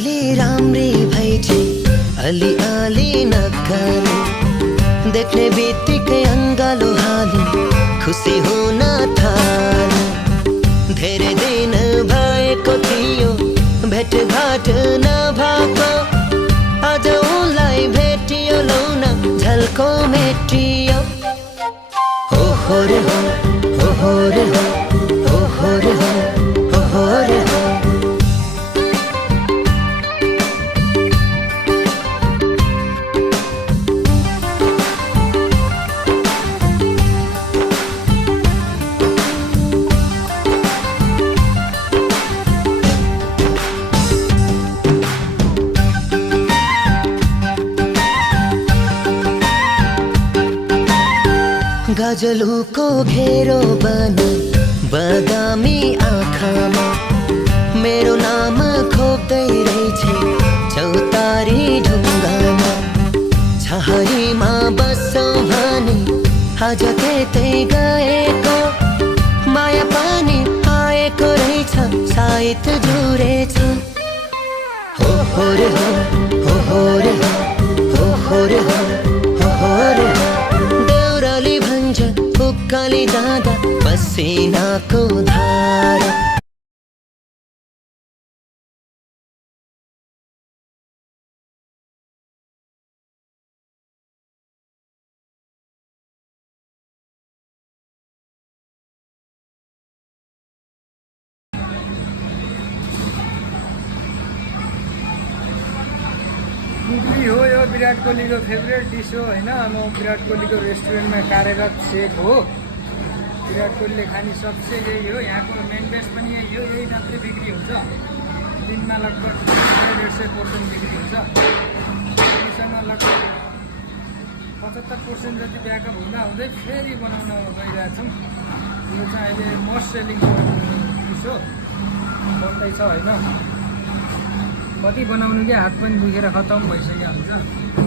अलि राम्री भइछे अलि नकाने देख्ने बित्तिकै अङ्गालो हाली खुसी हुन थाले धेरै दिन भएको थियो भेटघाट नभएको आज उनलाई भेटियो लौ न झल्को मेटियो हो रे हो हो रे हो हो रे हो हो रे हो गजलुको घेरो बना बदामी आँखामा मेरो नाम खोप्दै रहेछ चौतारी ढुङ्गामा छहारीमा बस्छौ भने आज त्यतै गएको माया पनि आएको रहेछ सायद जुरेछ हो रे हो हो रे हो हो रे हो हो रे हो उकाली जाँदा पसिनाको धारा इडली हो यो विराट कोहलीको फेभरेट डिस हो हैन। म विराट कोहलीको रेस्टुरेन्टमा कार्यरत सेफ हो। विराट कोहलीले खाने सबसे यही हो। यहाँको मेन बेस पनि यही हो। यही मात्रै बिक्री हुन्छ। दिनमा लगभग 150% बिक्री हुन्छ। हामीसँग लगभग 75% जति ब्याकअप हुँदा हुँदै फेरि बनाउन गइरहेछौँ। यो चाहिँ अहिले मोस्ट सेलिङ डिस हो। बन्दैछ हैन। कति बनाउनु कि हात पनि दुखेर खतम भइसक्यो हुन्छ।